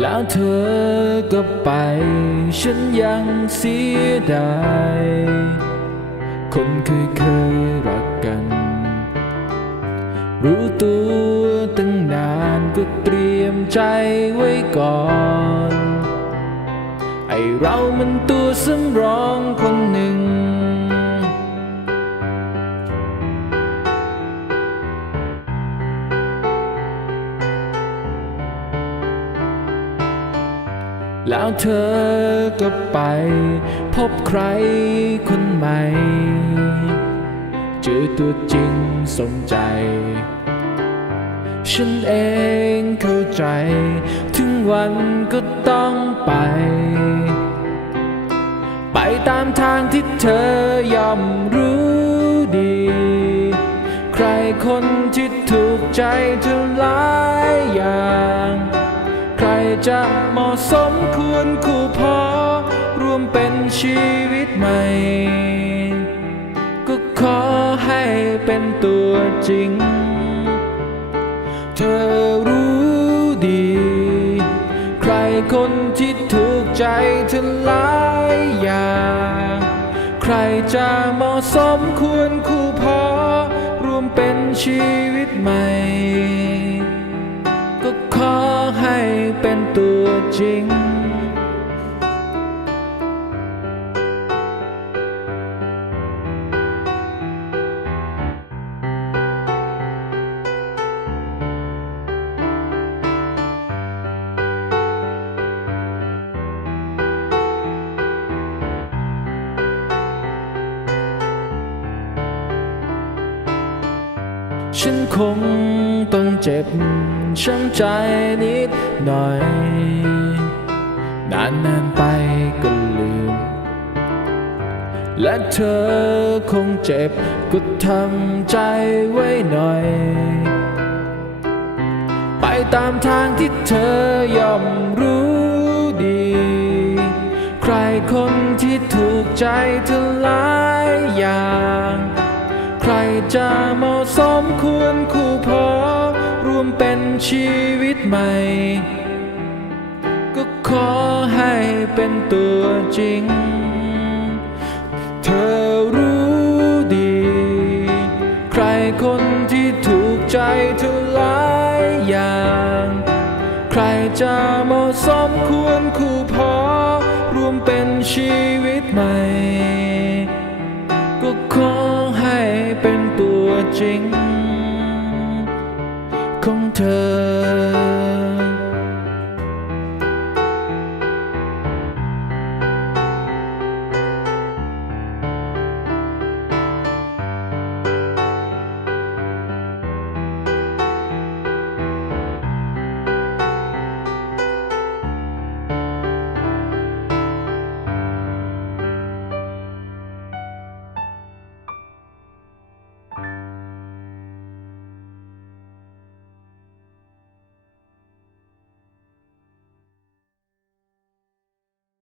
แล้วเธอก็ไป ฉันยังเสียดายคนเคยเคยรักกัน รู้ตัวตั้งนานก็เตรียมใจไว้ก่อน ไอเรามันตัวสำรองคนหนึ่ง แล้วเธอก็ไป พบใครคนใหม่เจอตัวจริงสมใจ ฉันเองเข้าใจ ถึงวันก็ต้องไป ไปตามทางที่เธอยอมรู้ดี ใครคนที่ถูกใจเธอหลายอย่าง จะเหมาะสมควรคู่พอรวมเป็นชีวิตใหม่ ก็ขอให้เป็นตัวจริง เธอรู้ดี ใครคนที่ถูกใจเธอหลายอย่างใครจะเหมาะสมควรคู่พอรวมเป็นชีวิตใหม่ ตัวจริง ฉันคงต้องเจ็บช้ำใจนิดหน่อย นานๆไปก็ลืม และเธอคงเจ็บก็ทำใจไว้หน่อย ไปตามทางที่เธอยอมรู้ดี ใครคนที่ถูกใจเธอหลายอย่าง จะเหมาะสมควรคู่พอรวมเป็นชีวิตใหม่ ก็ขอให้เป็นตัวจริง เธอรู้ดี ใครคนที่ถูกใจเธอหลายอย่าง ใครจะเหมาะสมควรคู่พอรวมเป็นชีวิตใหม่ จริง ของเธอ